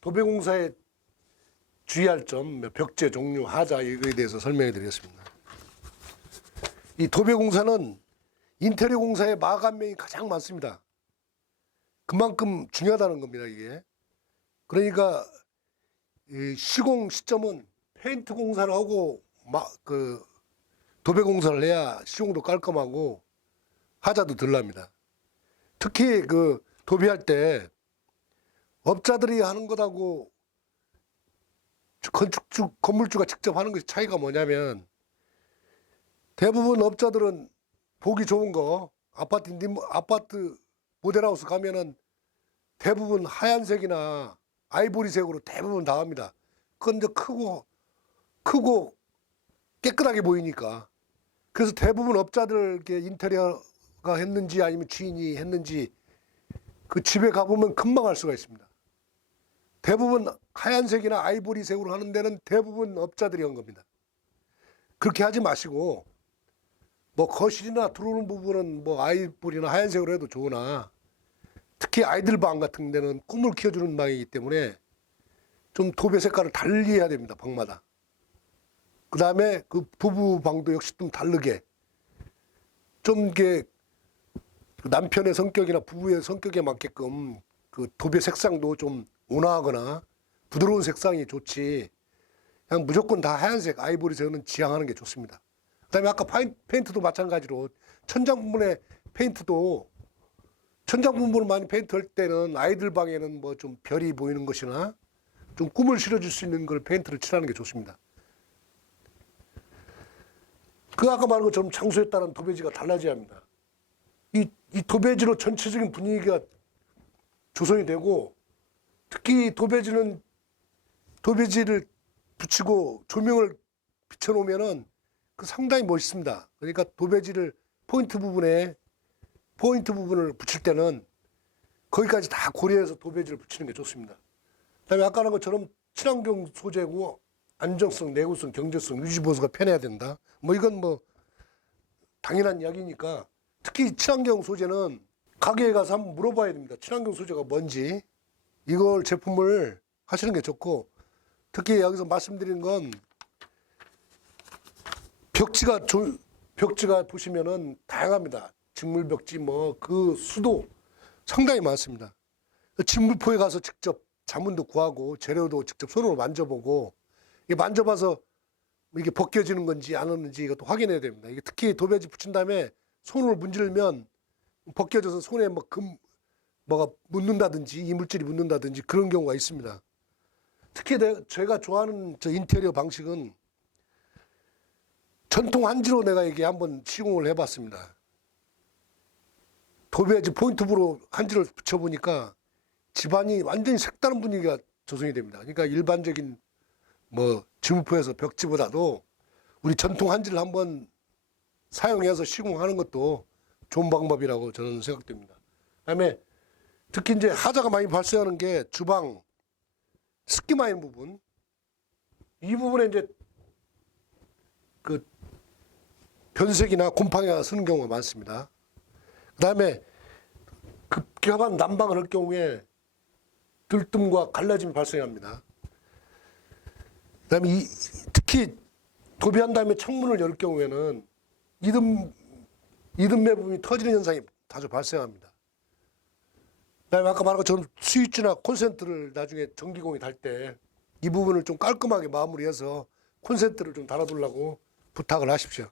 도배공사에 주의할 점, 벽제 종류, 하자 이거에 대해서 설명해 드리겠습니다. 이 도배공사는 인테리어 공사의 마감명이 가장 많습니다. 그만큼 중요하다는 겁니다, 이게. 그러니까 이 시공 시점은 페인트 공사를 하고 도배 공사를 해야 시공도 깔끔하고 하자도 덜 납니다. 특히 그 도배할 때 업자들이 하는 것하고 건물주가 직접 하는 것이 차이가 뭐냐면, 대부분 업자들은 보기 좋은 거 아파트 모델하우스 가면은 대부분 하얀색이나 아이보리색으로 대부분 다 합니다. 그건 이제 크고 깨끗하게 보이니까. 그래서 대부분 업자들 인테리어가 했는지 아니면 주인이 했는지 그 집에 가보면 금방 알 수가 있습니다. 대부분 하얀색이나 아이보리색으로 하는 데는 대부분 업자들이 한 겁니다. 그렇게 하지 마시고, 뭐 거실이나 들어오는 부분은 뭐 아이보리나 하얀색으로 해도 좋으나, 특히 아이들 방 같은 데는 꿈을 키워주는 방이기 때문에 좀 도배 색깔을 달리 해야 됩니다, 방마다. 그 다음에 그 부부 방도 역시 좀 다르게, 좀 이게 남편의 성격이나 부부의 성격에 맞게끔 그 도배 색상도 좀 온화하거나 부드러운 색상이 좋지, 그냥 무조건 다 하얀색 아이보리색은 지향하는 게 좋습니다. 그 다음에 아까 페인트도 마찬가지로 천장 부분의 페인트도, 천장 부분을 많이 페인트할 때는 아이들 방에는 뭐 좀 별이 보이는 것이나 좀 꿈을 실어줄 수 있는 걸 페인트를 칠하는 게 좋습니다. 그 아까 말한 것처럼 장소에 따른 도배지가 달라져야 합니다. 이 도배지로 전체적인 분위기가 조성이 되고, 특히 도배지를 붙이고 조명을 비춰놓으면은 그 상당히 멋있습니다. 그러니까 도배지를 포인트 부분을 붙일 때는 거기까지 다 고려해서 도배지를 붙이는 게 좋습니다. 그다음에 아까 한 것처럼 친환경 소재고 안정성, 내구성, 경제성, 유지 보수가 편해야 된다. 뭐 이건 뭐 당연한 이야기니까, 특히 친환경 소재는 가게에 가서 한번 물어봐야 됩니다. 친환경 소재가 뭔지. 이걸 제품을 하시는 게 좋고, 특히 여기서 말씀드린 건 벽지가 보시면은 다양합니다. 직물벽지 그 수도 상당히 많습니다. 직물포에 가서 직접 자문도 구하고 재료도 직접 손으로 만져보고, 이게 만져봐서 이게 벗겨지는 건지 안 하는지 이것도 확인해야 됩니다. 이게 특히 도배지 붙인 다음에 손으로 문지르면 벗겨져서 손에 뭐가 묻는다든지 이물질이 묻는다든지 그런 경우가 있습니다. 특히 제가 좋아하는 인테리어 방식은 전통 한지로 내가 이게 한번 시공을 해봤습니다. 도배지 포인트부로 한지를 붙여보니까 집안이 완전히 색다른 분위기가 조성이 됩니다. 그러니까 일반적인 지문포에서 벽지보다도 우리 전통 한지를 한번 사용해서 시공하는 것도 좋은 방법이라고 저는 생각됩니다. 그다음에 특히 이제 하자가 많이 발생하는 게 주방 습기 많은 부분, 이 부분에 이제 그 변색이나 곰팡이가 쓰는 경우가 많습니다. 그다음에 급격한 난방을 할 경우에 들뜸과 갈라짐이 발생합니다. 그다음에 특히 도배한 다음에 창문을 열 경우에는 이듬매 부분이 터지는 현상이 자주 발생합니다. 그다음에 아까 말한 것처럼 스위치나 콘센트를 나중에 전기공이 달 때 이 부분을 좀 깔끔하게 마무리해서 콘센트를 좀 달아두려고 부탁을 하십시오.